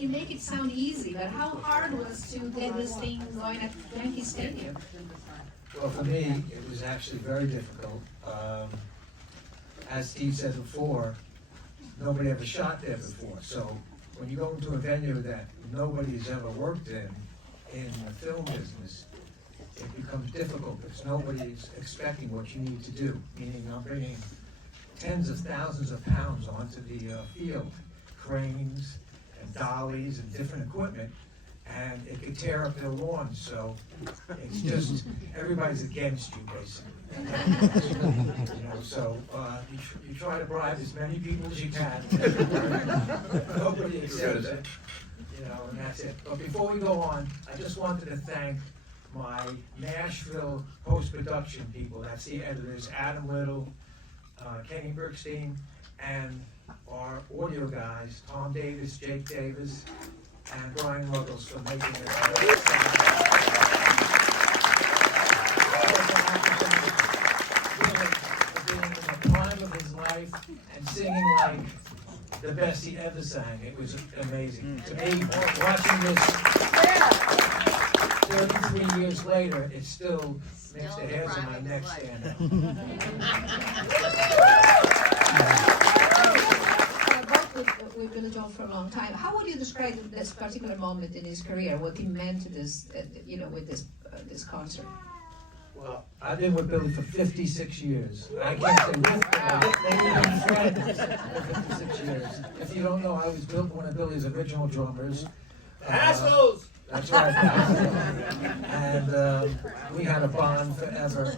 you make it sound easy, but how hard was to get this thing going at Yankee Stadium? Well, for me, it was actually very difficult. As Steve said before, nobody ever shot there before. So when you go into a venue that nobody's ever worked in the film business, it becomes difficult because nobody's expecting what you need to do. Meaning I'm bringing tens of thousands of pounds onto the field, cranes and dollies and different equipment, and it could tear up their lawns. So it's just, everybody's against you, basically. So you try to bribe as many people as you can. Nobody accepts it, and that's it. But before we go on, I just wanted to thank my Nashville post-production people. That's the editors, Adam Little, Kenny Bergstein, and our audio guys, Tom Davis, Jake Davis, and Brian Ruggles for making it. Being in the prime of his life and singing like the best he ever sang. It was amazing. To me, watching this 33 years later, it still makes the hairs on my neck stand up. I've worked with Billy Joel for a long time. How would you describe this particular moment in his career? What he meant to this, with this concert? Well, I've been with Billy for 56 years. I can't say with Billy, they've been friends for 56 years. If you don't know, I was one of Billy's original drummers. Assholes! That's right. And we had a bond forever.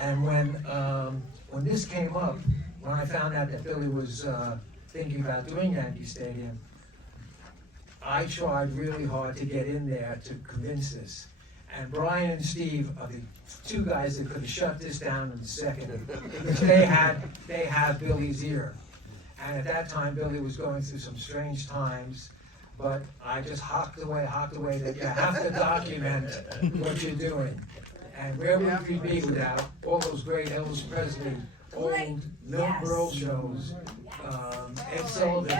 And when this came up, when I found out that Billy was thinking about doing Yankee Stadium, I tried really hard to get in there to convince this. And Brian and Steve are the two guys that could have shut this down in a second because they had Billy's ear. And at that time, Billy was going through some strange times. But I just hocked away that you have to document what you're doing. And where would we be without all those great Elvis Presley, old Mill Burl shows, Ed Sullivan,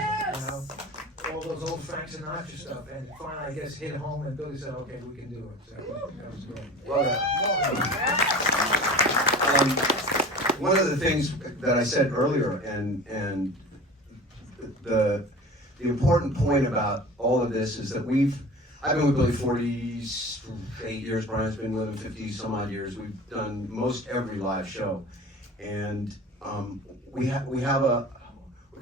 all those old Frank Sinatra stuff. And finally, I guess, hit home and Billy said, okay, we can do it. So that was great. Well, one of the things that I said earlier, and the important point about all of this is that I've been with Billy 48 years, Brian's been with him 50 some odd years. We've done most every live show. And we're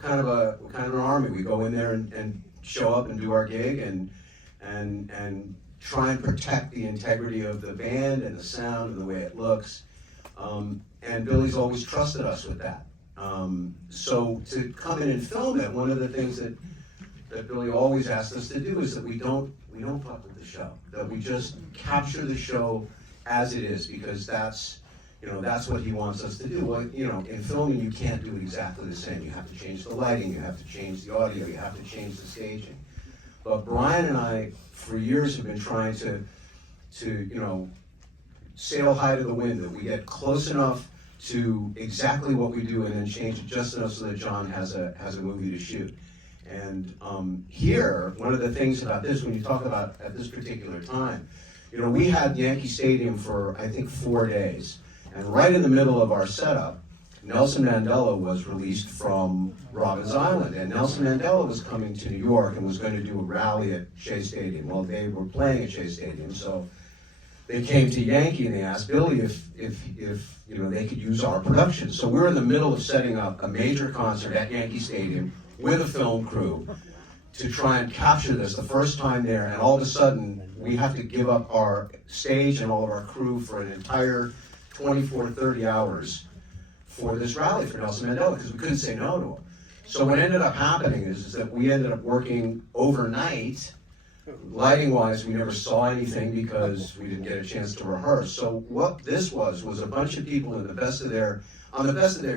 kind of an army. We go in there and show up and do our gig and try and protect the integrity of the band and the sound and the way it looks. And Billy's always trusted us with that. So to come in and film it, one of the things that Billy always asked us to do is that we don't fuck with the show, that we just capture the show as it is, because that's what he wants us to do. Well, in filming you can't do it exactly the same. You have to change the lighting, you have to change the audio, you have to change the staging. But Brian and I, for years, have been trying to sail high to the wind, that we get close enough to exactly what we do and then change it just enough so that John has a movie to shoot. And here, one of the things about this, when you talk about at this particular time, we had Yankee Stadium for, I think, 4 days. And right in the middle of our setup, Nelson Mandela was released from Robbins Island. And Nelson Mandela was coming to New York and was going to do a rally at Shea Stadium. Well, they were playing at Shea Stadium, so they came to Yankee and they asked Billy if they could use our production. So we're in the middle of setting up a major concert at Yankee Stadium with a film crew to try and capture this the first time there, and all of a sudden we have to give up our stage and all of our crew for an entire 24 to 30 hours for this rally for Nelson Mandela, because we couldn't say no to him. So what ended up happening is that we ended up working overnight. Lighting wise, we never saw anything because we didn't get a chance to rehearse. So what this was a bunch of people on the best of their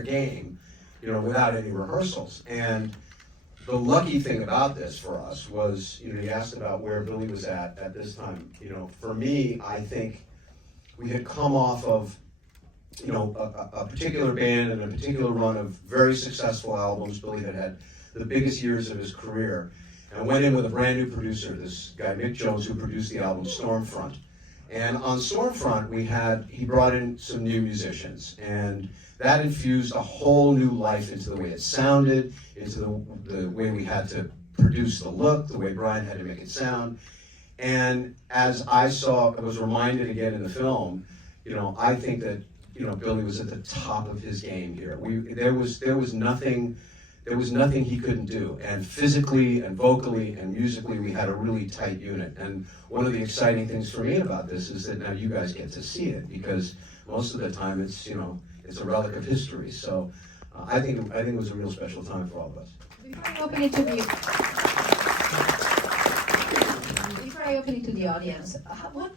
game, without any rehearsals. And the lucky thing about this for us was, you asked about where Billy was at this time. For me, I think we had come off of, a particular band and a particular run of very successful albums. Billy had the biggest years of his career. and went in with a brand new producer, this guy Mick Jones, who produced the album Stormfront. And on Stormfront, he brought in some new musicians, and that infused a whole new life into the way it sounded, into the way we had to produce the look, the way Brian had to make it sound. And as I was reminded again in the film, I think that, Billy was at the top of his game here. There was nothing he couldn't do. And physically and vocally and musically, we had a really tight unit. And one of the exciting things for me about this is that now you guys get to see it, because most of the time it's a relic of history. So I think it was a real special time for all of us. Before I open it to the audience,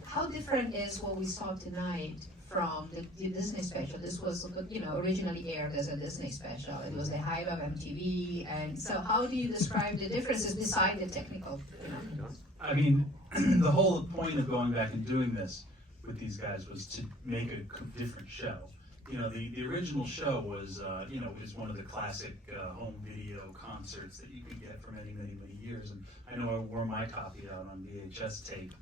how different is what we saw tonight from the Disney special? This was, originally aired as a Disney special. It was the height of MTV, and so how do you describe the differences beside the technical? I mean, the whole point of going back and doing this with these guys was to make a different show. The original show was, was one of the classic home video concerts that you could get for many, many, many years. And I know I wore my copy out on VHS tape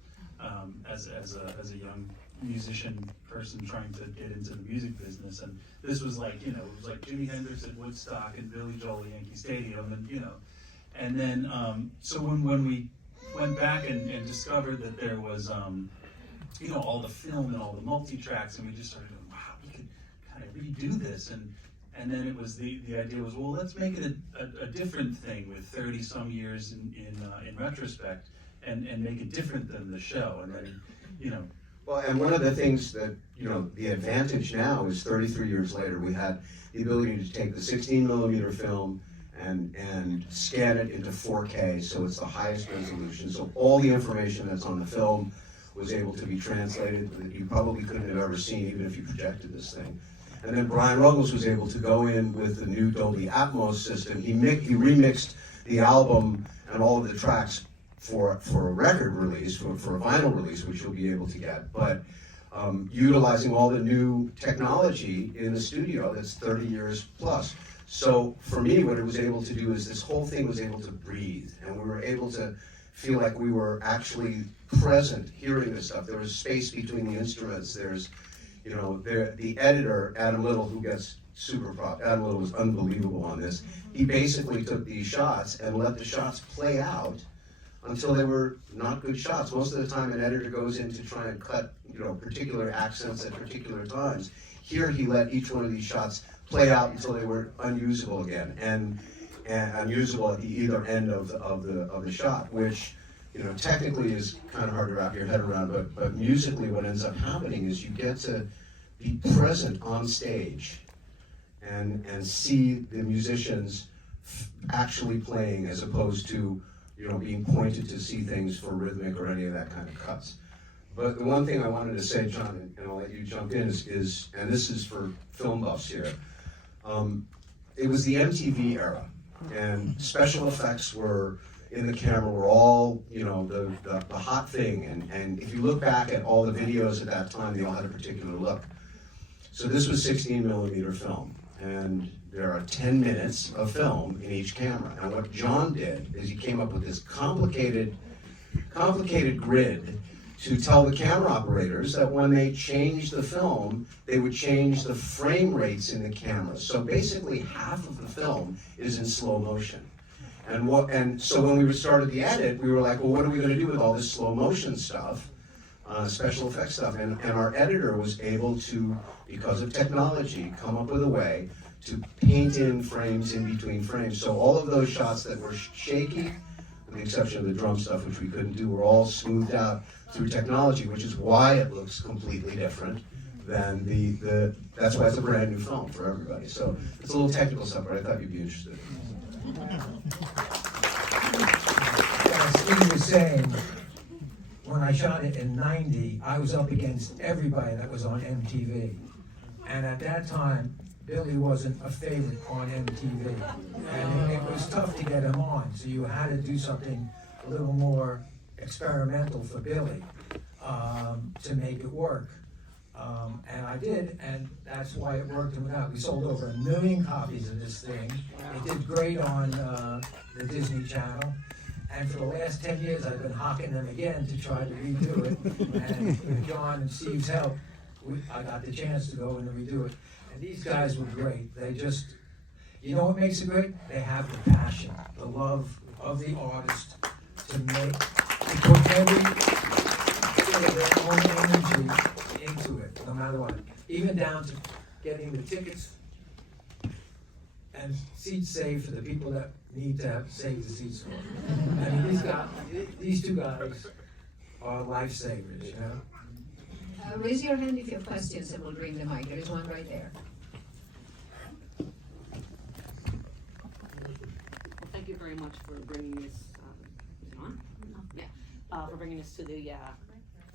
as a young musician person trying to get into the music business. And this was like, it was like Jimi Hendrix at Woodstock and Billy Joel at Yankee Stadium, and then so when we went back and discovered that there was all the film and all the multi-tracks, and we just started going, wow, we could kind of redo this, and then it was the idea was, well, let's make it a different thing with 30 some years in retrospect, and make it different than the show. And then Well, and one of the things that, the advantage now is 33 years later, we had the ability to take the 16mm film and scan it into 4K, so it's the highest resolution. So all the information that's on the film was able to be translated that you probably couldn't have ever seen even if you projected this thing. And then Brian Ruggles was able to go in with the new Dolby Atmos system. He remixed the album and all of the tracks for a record release, for a vinyl release, which you'll be able to get, but utilizing all the new technology in the studio that's 30 years plus. So for me, what it was able to do is this whole thing was able to breathe, and we were able to feel like we were actually present, hearing this stuff. There was space between the instruments. There's, the editor, Adam Little, who gets super props. Adam Little was unbelievable on this. He basically took these shots and let the shots play out until they were not good shots. Most of the time an editor goes in to try and cut, particular accents at particular times. Here he let each one of these shots play out until they were unusable again, and unusable at the either end of the shot, which, technically is kind of hard to wrap your head around, but musically what ends up happening is you get to be present on stage and see the musicians actually playing, as opposed to being pointed to see things for rhythmic or any of that kind of cuts. But the one thing I wanted to say, John, and I'll let you jump in, is and this is for film buffs here, it was the MTV era, and special effects were in the camera were all, the hot thing, and if you look back at all the videos at that time, they all had a particular look. So this was 16mm film, and there are 10 minutes of film in each camera. And what John did is he came up with this complicated grid to tell the camera operators that when they changed the film, they would change the frame rates in the camera. So basically half of the film is in slow motion. And so when we started the edit, we were like, well, what are we going to do with all this slow motion stuff, special effects stuff? And our editor was able to, because of technology, come up with a way to paint in frames in between frames. So all of those shots that were shaky, with the exception of the drum stuff, which we couldn't do, were all smoothed out through technology, which is why it looks completely different than that's why it's a brand new film for everybody. So it's a little technical stuff, but I thought you'd be interested. As Steve was saying, when I shot it in '90, I was up against everybody that was on MTV. And at that time, Billy wasn't a favorite on MTV. And it was tough to get him on, so you had to do something a little more experimental for Billy to make it work. And I did, and that's why it worked and without. We sold over 1 million copies of this thing. It did great on the Disney Channel. And for the last 10 years, I've been hawking them again to try to redo it. And with John and Steve's help, I got the chance to go and redo it. And these guys were great. They just, you know what makes it great? They have the passion, the love of the artist to put every bit of their own energy into it, no matter what. Even down to getting the tickets and seats saved for the people that need to have saved the seats for. I mean, these two guys are lifesavers, you know? Raise your hand if you have questions and we'll bring the mic. There is one right there. Well, thank you very much for bringing this, is it on? No. Yeah, for bringing us to the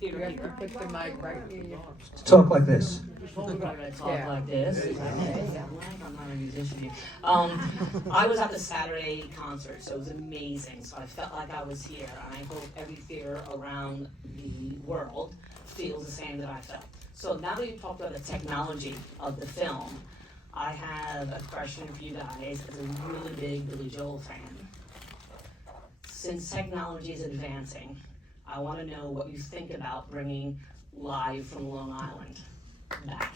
theater You here. have to put the mic right here. Talk like this. We're gonna talk Yeah. like this. I'm not a musician. I was at the Saturday concert, so it was amazing. So I felt like I was here, and I hope every theater around the world feels the same that I felt. So now that you talked about the technology of the film, I have a question for you guys as a really big Billy Joel fan. Since technology is advancing, I want to know what you think about bringing Live from Long Island back.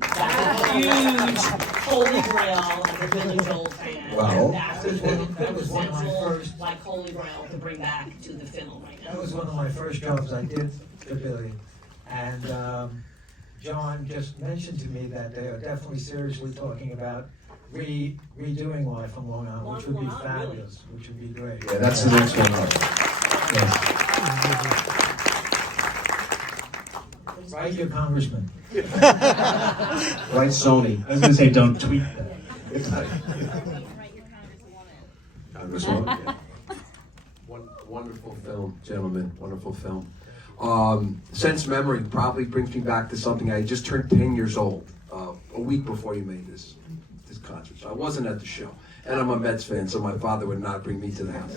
That's a huge holy grail as a Billy Joel fan. Well, That's that was one of my quintessential, first- like holy grail to bring back to the film right now. That was one of my first jobs I did for Billy. And John just mentioned to me that they are definitely seriously talking about redoing Live from Long Island, which would be Long Island, really? fabulous, which would be great. Yeah, that's the next one up. Write your congressman. Right, Sony. I was gonna say, don't tweet that. Congresswoman, yeah. Wonderful film, gentlemen, wonderful film. Sense memory probably brings me back to something. I just turned 10 years old, a week before you made this concert. So I wasn't at the show. And I'm a Mets fan, so my father would not bring me to the house.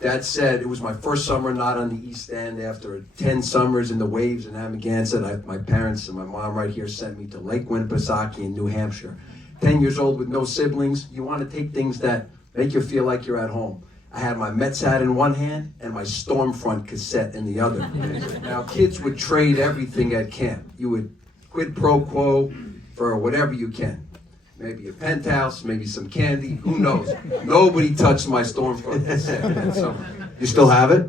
That said, it was my first summer not on the East End after 10 summers in the waves in Amagansett. My parents and my mom right here sent me to Lake Winnipesaukee in New Hampshire. 10 years old with no siblings. You want to take things that make you feel like you're at home. I had my Mets hat in one hand and my Stormfront cassette in the other. Now, kids would trade everything at camp. You would quid pro quo for whatever you can. Maybe a penthouse, maybe some candy, who knows? Nobody touched my Stormfront cassette. So, You still have it?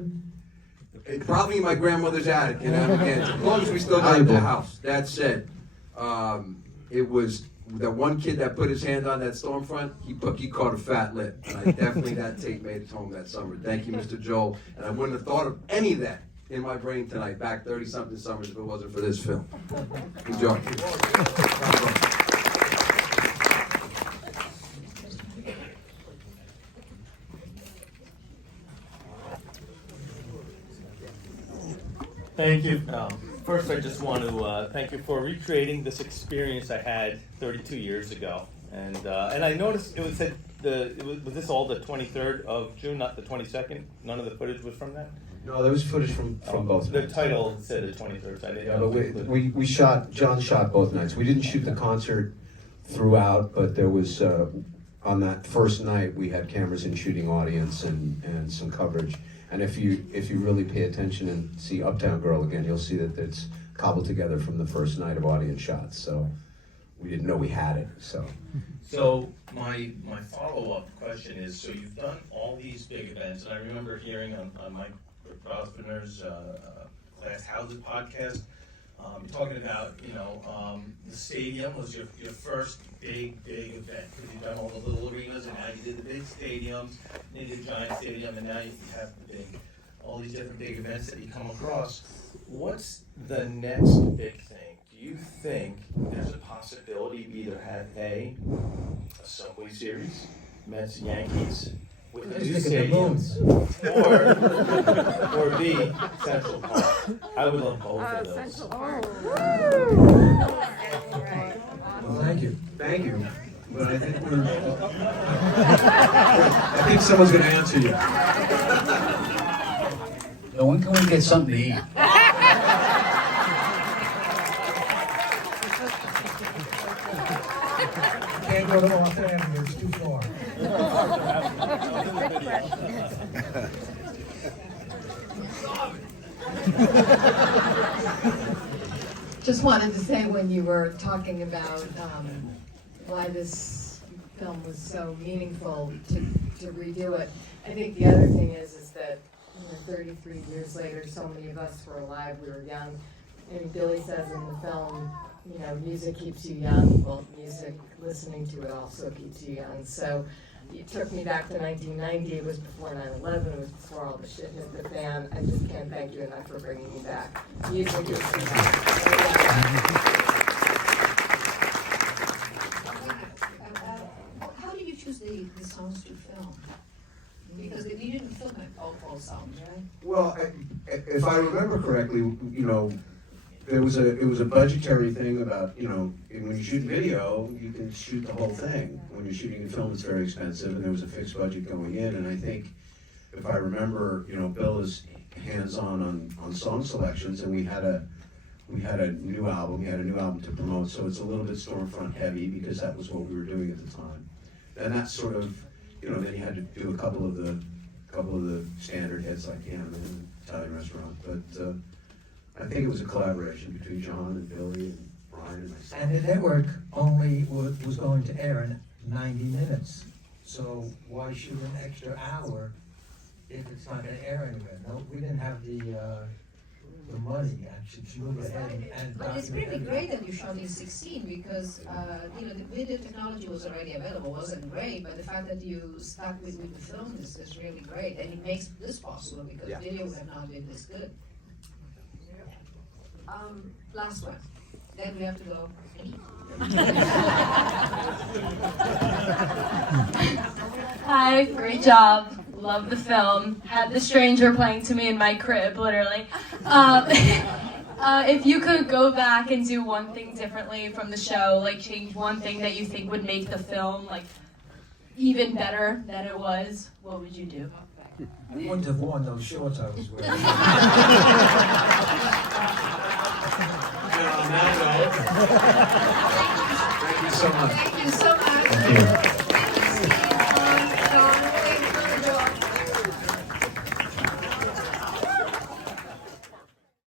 it's probably in my grandmother's attic in Amagansett, as long as we still got the house. That said, it was that one kid that put his hand on that Stormfront, he caught a fat lip. And I definitely, that tape made it home that summer. Thank you, Mr. Joel. And I wouldn't have thought of any of that in my brain tonight, back 30-something summers, if it wasn't for this film. Enjoy. Thank you. First, I just want to thank you for recreating this experience I had 32 years ago. And I noticed it was said was this all the 23rd of June, not the 22nd? None of the footage was from that? No, there was footage from both The nights. title said the 23rd, so I didn't Yeah, know. but if it was- we shot, John shot both nights. We didn't shoot the concert throughout, but there was, on that first night, we had cameras in shooting audience and some coverage. And if you really pay attention and see Uptown Girl again, you'll see that it's cobbled together from the first night of audience shots. So we didn't know we had it, so. So my follow-up question is, so you've done all these big events, and I remember hearing on Mike Grosvenor's Glass Houses podcast, talking about, the stadium was your first big event, because you've done all the little arenas, and now you did the big stadiums, then you did the giant stadium, and now you have all these different big events that you come across. What's the next big thing? Do you think there's a possibility we either have A, Subway Series, Mets, Yankees, with the new Just look at the moon. stadiums, or B, Central Park? I would love both of those. Central Park. Well, thank you. Thank you. But I think I think someone's gonna answer you. Now, when can we get something to eat? Can't go to North Avenue, it's too far. Just wanted to say, when you were talking about why this film was so meaningful to redo it, I think the other thing is that 33 years later, so many of us were alive, we were young. And Billy says in the film, music keeps you young. Well, music, listening to it also keeps you young. So it took me back to 1990. It was before 9/11. It was before all the shit hit the fan. I just can't thank you enough for bringing me back. Music is How did you choose the songs to film? Because you didn't film all songs, right? Well, if I remember correctly, it was a budgetary thing about, when you shoot video, you can shoot the whole thing. When you're shooting a film, it's very expensive, and there was a fixed budget going in. And I think, if I remember, Bill is hands-on on song selections, and we had a new album. We had a new album to promote, so it's a little bit Stormfront heavy because that was what we were doing at the time. And that's sort of, then you had to do a couple of the standard hits like and Italian Restaurant, but. I think it was a collaboration between John and Billy and Brian and myself. And the network only was going to air in 90 minutes. So why shoot an extra hour if it's not going to air anywhere? No, we didn't have the money actually to move ahead and But it's pretty great that you shot in 16 because the video technology was already available. It wasn't great, but the fact that you stuck with the film is really great, and it makes this possible because video would have not been this good. Last one. Then we have to go. Hi, great job. Love the film. Had the stranger playing to me in my crib, literally. If you could go back and do one thing differently from the show, like change one thing that you think would make the film even better than it was, what would you do? I wouldn't have worn those shorts I was wearing. Thank you so much. Thank you so much. Thank you.